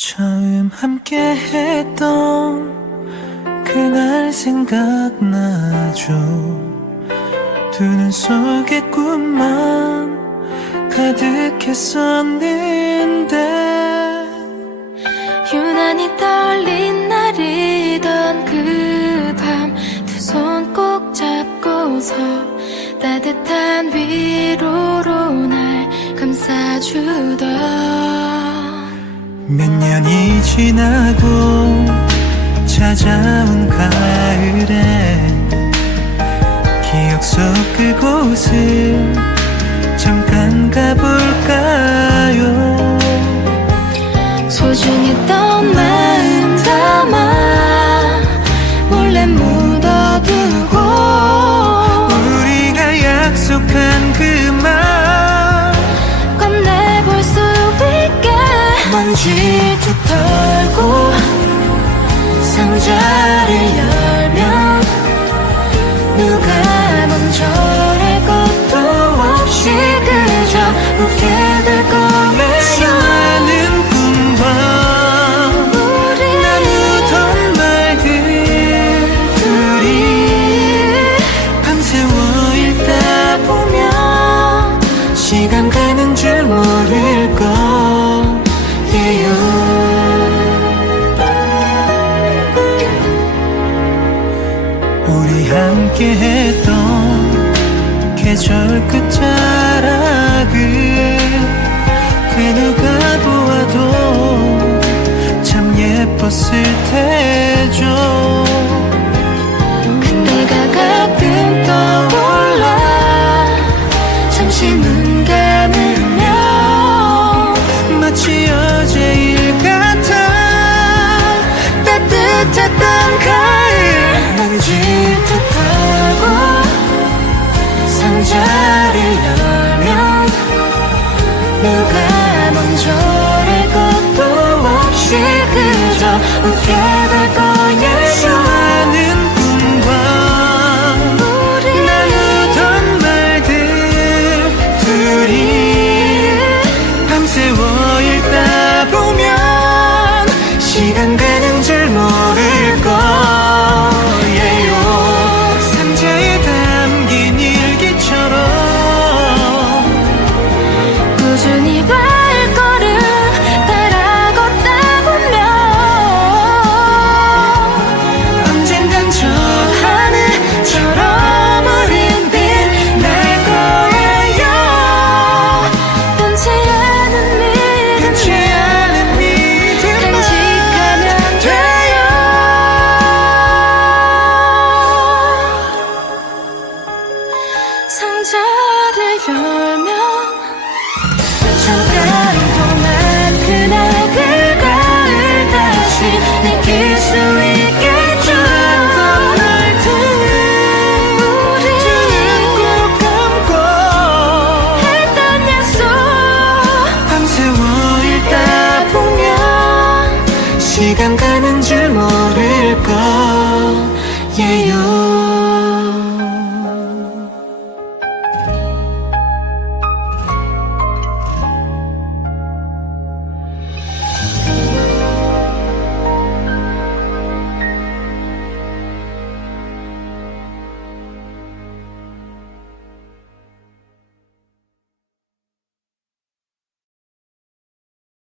처음 함께 했던 그날 생각나죠. 두 눈 속에 꿈만 가득했었는데 유난히 떨린 날이던 그 밤 두 손 꼭 잡고서 따뜻한 위로로 날 감싸주던 몇 년이 지나고 찾아온 가을에 기억 속 그곳을 잠깐 가볼까요? 소중했던 먼지도 털고 상자를 열 함께 했던 계절 끝자락을 그 누가 보아도 참 예뻤을 테죠. 그때가 가끔 떠올라 잠시 눈 감으면 마치 어제 일 같아 따뜻했던 가을 먼지도 그저